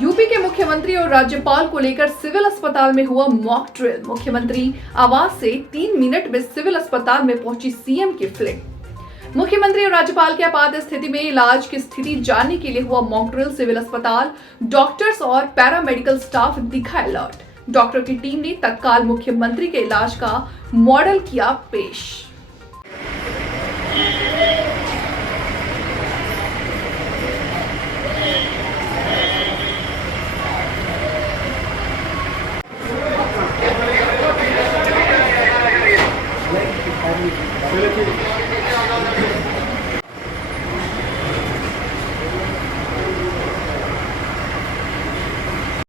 UP के मुख्यमंत्री और राज्यपाल को लेकर सिविल अस्पताल में हुआ मॉक ड्रिल। मुख्यमंत्री आवास से 3 मिनट में सिविल अस्पताल में पहुंची सीएम की फ्लाइट। मुख्यमंत्री और राज्यपाल के आपात स्थिति में इलाज की स्थिति जानने के लिए हुआ मॉक ड्रिल। सिविल अस्पताल डॉक्टर्स और पैरामेडिकल स्टाफ दिखा अलर्ट। डॉक्टर की टीम ने तत्काल मुख्यमंत्री के इलाज का मॉडल किया पेश।